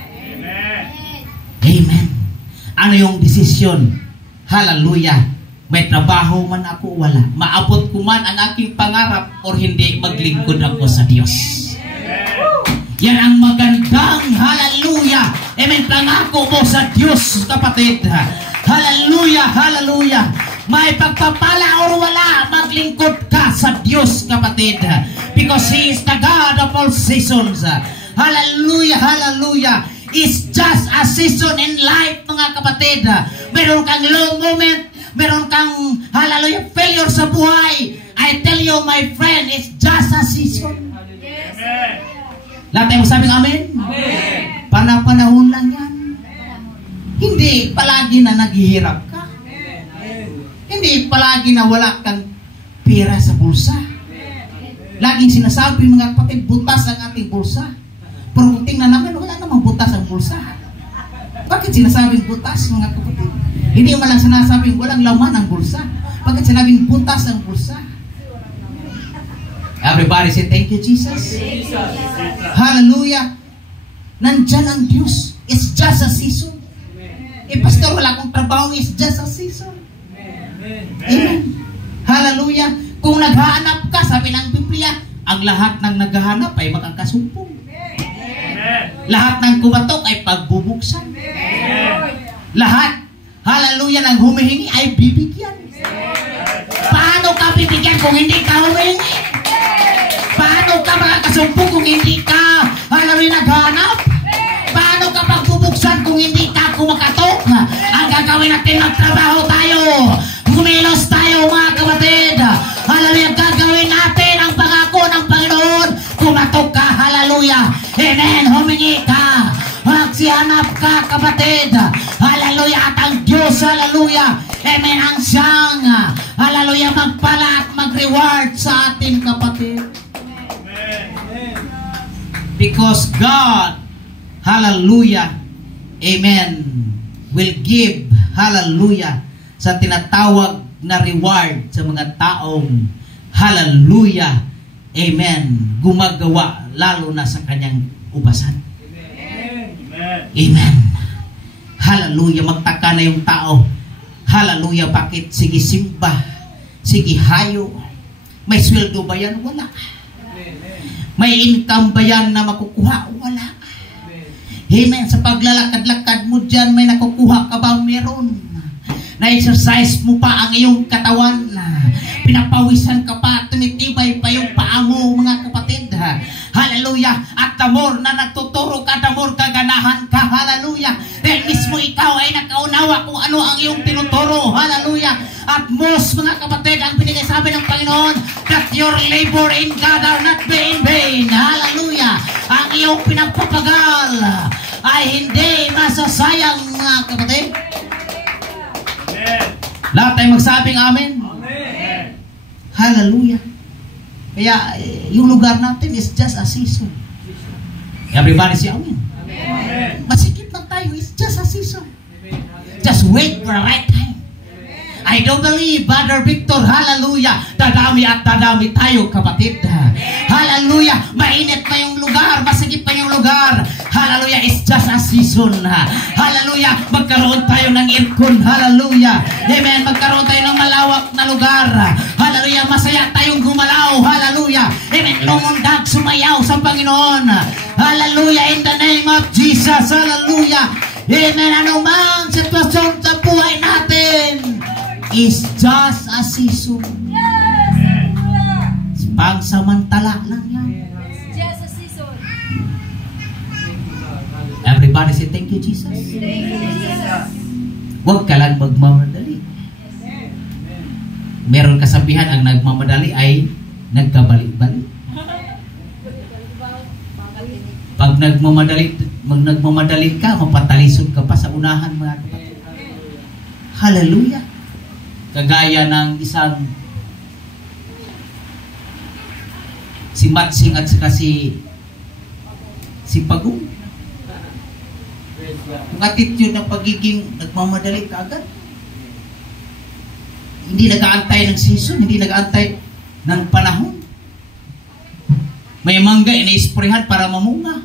Amen. Amen. Ano yung desisyon? Hallelujah. May trabaho man ako, wala. Maabot ko man ang aking pangarap o hindi, maglingkod ako sa Diyos. Yan ang magandang, hallelujah, amen, pangako mo sa Diyos, kapatid. Hallelujah, hallelujah. May pagpapala o wala, maglingkod ka sa Diyos, kapatid. Because He is the God of all seasons. Hallelujah, hallelujah. It's just a season in life, mga kapatid. Meron kang low moment, meron kang, hallelujah, failure sa buhay. I tell you, my friend, it's just a season. Amen. Lahat tayo masabing amen? Amen. Panahon lang yan. Hindi palagi na naghihirap ka. Hindi palagi na wala kang pera sa bulsa. Laging sinasabi mga kapatid, butas ang ating bulsa. Pero kung tingnan namin, wala namang butas ang bulsa. Bakit sinasabing butas mga kapatid? Hindi man lang sinasabing walang laman ang bulsa. Bakit sinabing butas ang bulsa? Everybody say, thank you, Jesus. Hallelujah. Nandyan ang Diyos. It's just a season. Pastor, wala akong trabaho. It's just a season. Amen. Hallelujah. Kung naghahanap ka, sabi ng Biblia, ang lahat ng naghahanap ay makakasumpong. Lahat ng kumatok ay pagbubuksan. Lahat, hallelujah, ng humihingi ay bibigyan. Paano ka bibigyan kung hindi ka humihingi? Paano ka makakasumpong kung hindi ka, hallelujah, naghahanap? Paano ka pagbubuksan kung hindi ka kumakatok? Ang gagawin natin, magtrabaho tayo. Kumilos tayo mga kapatid. Hallelujah, gagawin natin ang pangako ng Panginoon. Kumatok ka, hallelujah. Amen, humingi ka. Magsihanap ka, kapatid. Hallelujah, at ang Diyos, hallelujah. Amen, ang siyang, hallelujah, magpala at mag-reward sa atin, kapatid. Because God, hallelujah, amen, will give, hallelujah, sa tinatawag na reward sa mga taong, hallelujah, amen, gumagawa lalo na sa kanyang ubasan. Amen. Hallelujah, magtaka na yung tao. Hallelujah, bakit? Sige simba, sige hayo. May sweldo ba yan? Wala. May income ba yan na makukuha? Wala. Amen. Sa paglalakad-lakad mo dyan, may nakukuha ka ba? Meron. Na-exercise mo pa ang iyong katawan. Pinapawisan ka pa, tumitibay pa yung paa mo, mga kapatid. Hallelujah. At the more na nagtuturo ka, the more kaganahan ka. Hallelujah. Dahil mismo ikaw ay nakaunawa kung ano ang iyong tinuturo. Hallelujah. At most, mga kapatid, ang binigay sabi ng Panginoon, that your labor in God are not in vain. Hallelujah. Ang iyong pinagpapagal ay hindi masasayang, mga kapatid. Lahat tayo magsabing amen. Hallelujah. Kaya yung lugar natin is just a season. Everybody say amen. Masikip lang tayo, it's just a season. Just wait for the right time. I don't believe, Brother Victor, hallelujah, dadami at dadami tayo, kapatid. Hallelujah, mainit pa yung lugar, masikip pa yung lugar. Hallelujah, it's just a season. Hallelujah, magkaroon tayo ng aircon. Hallelujah, amen, magkaroon tayo ng malawak na lugar. Hallelujah, masaya tayong gumalaw. Hallelujah, amen, lumundag, sumayaw sa Panginoon. Hallelujah, in the name of Jesus. Hallelujah, amen, anumang sitwasyon sa buhay natin is just a season. Pagsamantala lang yan. Just a season. Everybody say thank you, Jesus. Thank you, Jesus. Huwag ka lang magmamadali. Meron kasabihan, ang nagmamadali ay nagkabalik-balik. Pag nagmamadali ka, mapatalisod ka pa sa unahan, mga kapatid. Hallelujah. Kagaya ng isang si Matsing at saka si Pagong. Yung attitude ng pagiging nagmamadali ka agad. Hindi nag-aantay ng season, hindi nag-aantay ng panahon. May mangga, ina-sprayhan para mamunga.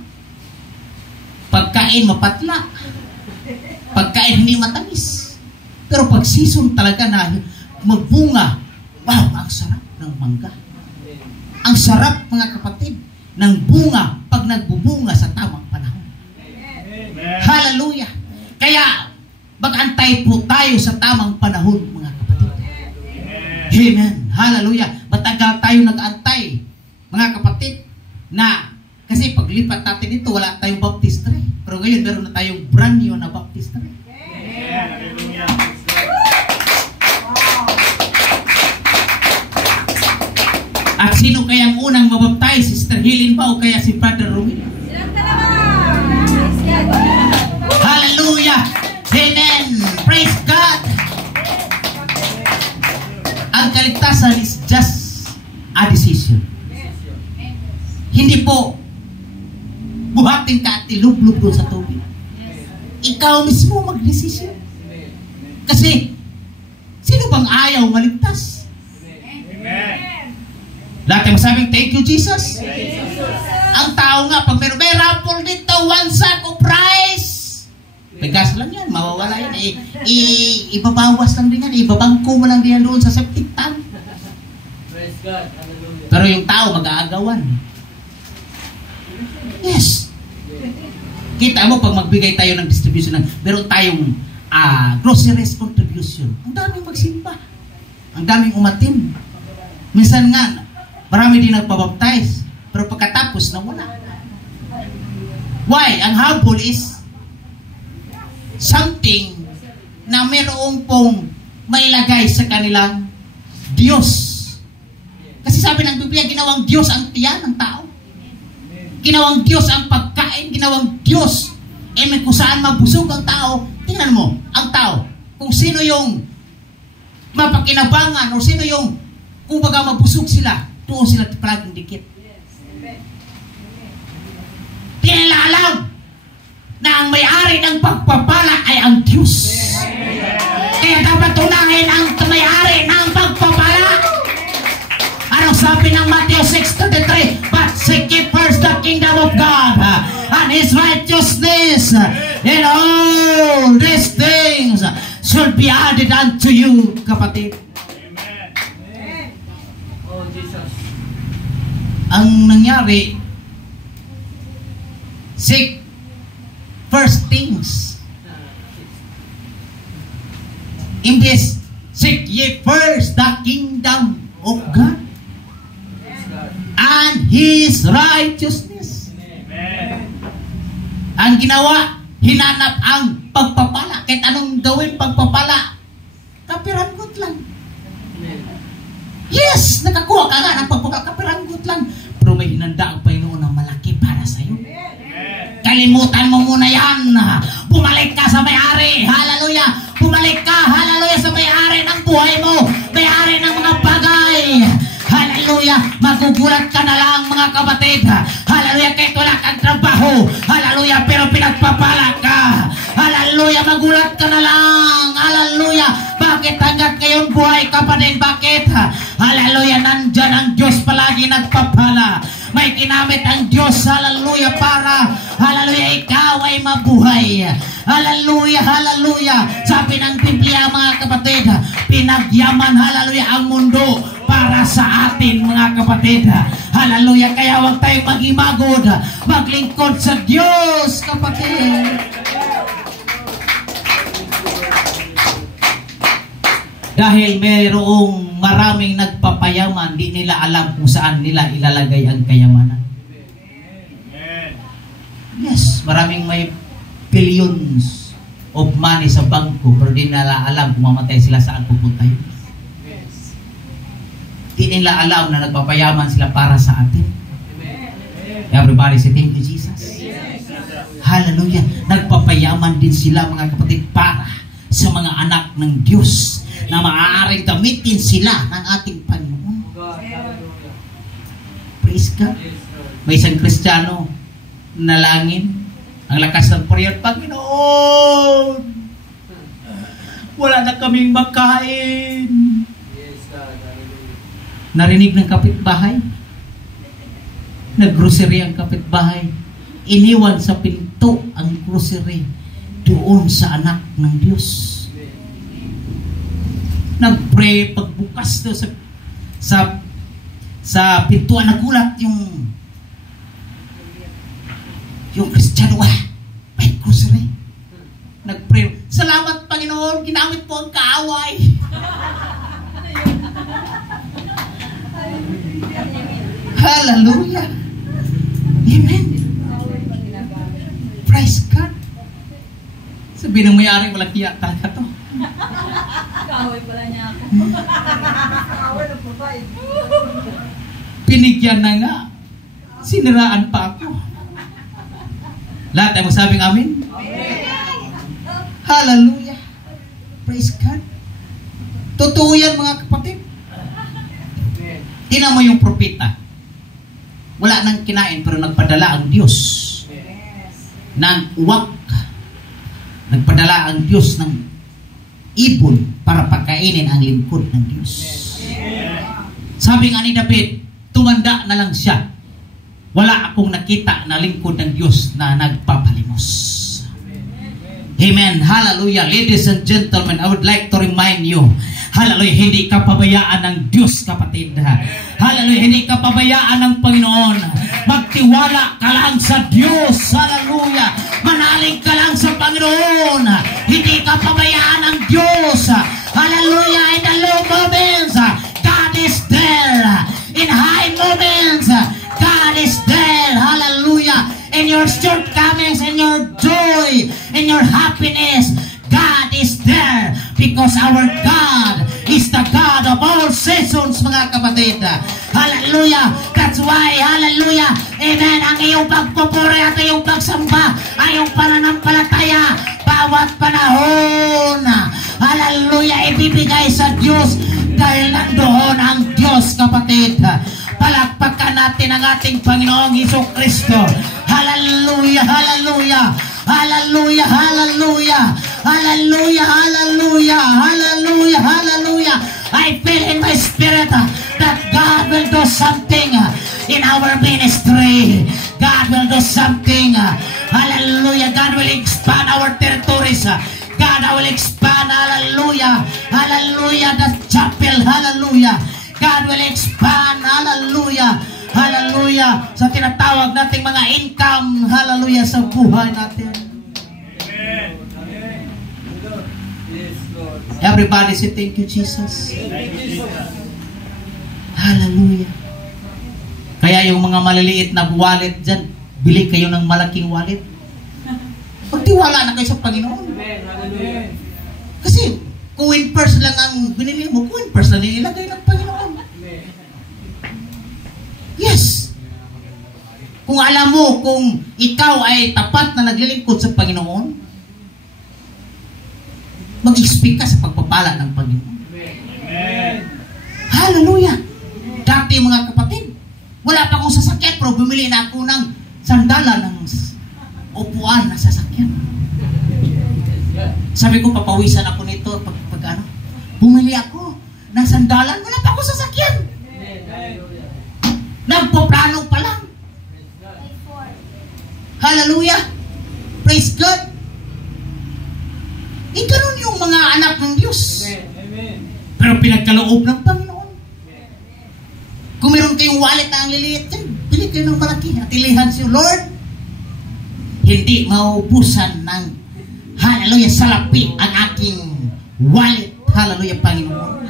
Pagkain, mapatla. Pagkain, hindi matamis. Pero pag season talaga na magbunga, wow, ang sarap ng mangga. Ang sarap, mga kapatid, ng bunga pag nagbubunga sa tamang panahon. Hallelujah. Kaya, mag-antay po tayo sa tamang panahon, mga kapatid. Amen. Hallelujah. Matagal tayo nag-antay, mga kapatid, na kasi paglipat natin dito, wala tayong baptistry. Pero ngayon, meron na tayong brand new na baptistry. Hallelujah. At sino kayang unang mabaptize? Sister Helen ba o kaya si Brother Romil? Hallelujah! Amen! Praise God! ilublob doon sa tubig. Ikaw mismo magdesisyon. Kasi, sino bang ayaw maligtas? Amen. Lahat ay masabing, thank you, Jesus. Ang tao nga, pag may raffle dito, 1 sack of rice. Bigas lang yan, mawawala yan. Ibabawas lang din yan, ibabangko mo lang din yan doon sa septic tank. Praise God. Hallelujah. Pero yung tao, mag-aagawan. Yes. Kita mo, pag magbigay tayo ng distribution, meron tayong groceries contribution. Ang daming magsimba. Ang daming umatin. Minsan nga, marami din nagpabaptize. Pero pagkatapos, nawala. Why? Ang habol is something na mayroong pong mailagay sa kanilang Diyos. Kasi sabi ng Biblia, ginawang Diyos ang tiyan ng tao. Ginawang Diyos ang pagkain, ginawang Diyos. May kung saan mabusog ang tao. Tingnan mo, ang tao. Kung sino yung mapakinabangan o sino yung kung baga mabusog sila, doon sila palaging dikit. Di nila alam na ang may-ari ng pagpapala ay ang Diyos. Kaya dapat unahin ang may-ari ng pagpapala. Anong sabi ng Matthew 6:33? But seek ye first the kingdom of God and His righteousness, and all these things should be added unto you, kapatid. Amen. Oh, Jesus. Ang nangyari, seek first things. Imbes, seek ye first the kingdom of God and His righteousness. Amen. Ang ginawa, hinanap ang pagpapala. Kahit anong gawin pagpapala, kapiranggot lang. Yes, nakakuha ka nga ng pagpapala, kapiranggot lang. Pero may hinanda ang Panginoon na malaki para sa iyo. Kalimutan mo muna yan. Bumalik ka sa may-ari. Hallelujah. Bumalik ka, hallelujah, sa may-ari ng buhay mo. May-ari ng mga bagay. Hallelujah. Magugulat ka na lang, mga kapatid. Hallelujah, kahit wala kang trabaho. Hallelujah, pero pinagpapala ka. Hallelujah, magulat ka na lang. Hallelujah. Bakit hanggat ngayon buhay ka pa din? Bakit? Hallelujah, nandyan ang Diyos palagi nagpapala. May ginamit ang Diyos, hallelujah, para, hallelujah, ikaw ay mabuhay. Hallelujah, hallelujah. Sabi ng Biblia, mga kapatid, pinagyaman, hallelujah, ang mundo para sa atin, mga kapatid. Hallelujah, kaya huwag tayong mag-imagod, maglingkod sa Diyos, kapatid. Dahil mayroong maraming nagpapayaman, di nila alam kung saan nila ilalagay ang kayamanan. Amen. Yes, maraming may billions of money sa bangko, pero di nila alam kung mamatay sila saan pupunta yun. Di nila alam na nagpapayaman sila para sa atin. Everybody say, thank you, Jesus. Hallelujah. Nagpapayaman din sila, mga kapatid, para sa mga anak ng Diyos na maaaring gamitin sila ng ating Panginoon. Praise God. May isang Kristiyano nalangin ang lakas ng prayer, Panginoon, wala na kaming makain. Narinig ng kapitbahay, naggrocery ang kapitbahay, iniwan sa pinto ang grocery doon sa anak ng Diyos. Nagpray, pagbukas to sa pintuan, nagulat yung Kristiyano, may grocery. Nagpray, salamat Panginoon, ginamit po ang kaaway. Hallelujah. Amen. Praise God. Sabi ng may-ari, walang hiya talaga to. Kaaway pala niya ako. Kaaway na provide. Pinigyan na nga. Siniraan pa ako. Lahat ay magsabing amin? Hallelujah. Praise God. Totoo yan, mga kapatid. Tingnan mo yung propeta. Wala nang kinain pero nagpadala ang Diyos. nag-uwak, nagpadala ang Diyos ng ibon para pagkainin ang lingkod ng Diyos. Sabi nga ni David, tumanda na lang siya. Wala akong nakita na lingkod ng Diyos na nagpapalimos. Amen. Hallelujah. Ladies and gentlemen, I would like to remind you, hallelujah, hindi ka pabayaan ng Diyos, kapatid. Hallelujah, hindi ka pabayaan ng Panginoon. Magtiwala ka lang sa Diyos. Hallelujah. Manalig ka lang sa Panginoon. Hindi ka pabayaan ng Diyos. Hallelujah. In the low moments, God is there. In high moments, God is there. Hallelujah. In your shortcomings, in your joy, in your happiness, God is there. Because our God is the God of all seasons, mga kapatid. Hallelujah. That's why, hallelujah, amen, ang iyong pagpupuri at iyong pagsamba ay iyong pananampalataya bawat panahon. Hallelujah, ibibigay sa Diyos dahil nandoon ang Diyos, kapatid. Palakpakan natin ang ating Panginoong Jesucristo. Hallelujah, hallelujah, hallelujah, hallelujah, hallelujah, hallelujah, hallelujah, hallelujah. I feel in my spirit that God will do something in our ministry. God will do something. Hallelujah. God will expand our territories. God will expand, hallelujah, hallelujah, the chapel, hallelujah. God will expand, hallelujah, hallelujah, sa tinatawag nating mga income, hallelujah, sa buhay natin. Amen. Yes, Lord. Everybody say thank you, Jesus. Thank you, Jesus. Hallelujah. Kaya yung mga maliliit na wallet dyan, bili kayo ng malaking wallet. Magtiwala na kayo sa Panginoon. Amen. Hallelujah. Kasi coin purse lang ang binili mo, coin purse lang nilagay ng Panginoon. Amen. Yes. Kung alam mo kung ikaw ay tapat na naglilingkod sa Panginoon, mag-expect ka sa pagpapala ng Panginoon. Amen. Hallelujah. Dati mga kapatid, wala pa akong sasakyan pero bumili na ako ng sandala ng upuan na sasakyan. Sabi ko, papawisan ako nito pag ano, bumili ako ng sandalan, wala pa akong sasakyan. Amen. Hallelujah. Nagpaplano pa lang. Hallelujah. Praise God. Ganun yung mga anak ng Diyos. Amen. Pero pinagkaloob ng Panginoon. Kung meron kayong wallet na ang liliit yan, bili kayo ng malaki at ilihan siyo, Lord, hindi maubusan ng hallelujah salapi ang aking wallet. Hallelujah, Panginoon.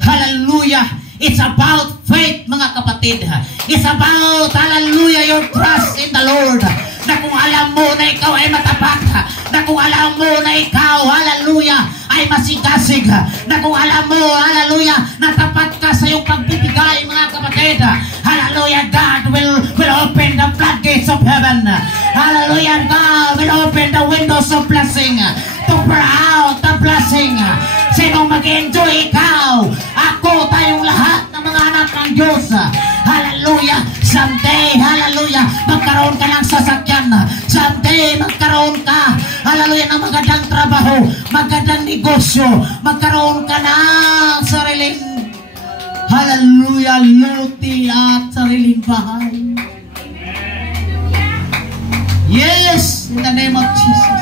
Hallelujah. It's about faith, mga kapatid. It's about, hallelujah, your trust in the Lord. Na kung alam mo na ikaw ay matapat, na kung alam mo na ikaw, hallelujah, ay masigasig, na kung alam mo, hallelujah, na tapat ka sa iyong pagbibigay, mga kapatid, hallelujah, God will open the floodgates of heaven. Hallelujah, God will open the windows of blessing to pour out the blessing. Sinong mag-enjoy? Ikaw, ako, tayong lahat ng mga anak ng Diyos. Hallelujah. Someday, hallelujah, magkaroon ka ng sasakyan. Someday, magkaroon ka, hallelujah, ng magandang trabaho, magandang negosyo, magkaroon ka ng sariling, hallelujah, luti at sariling bahay. Yes, in the name of Jesus.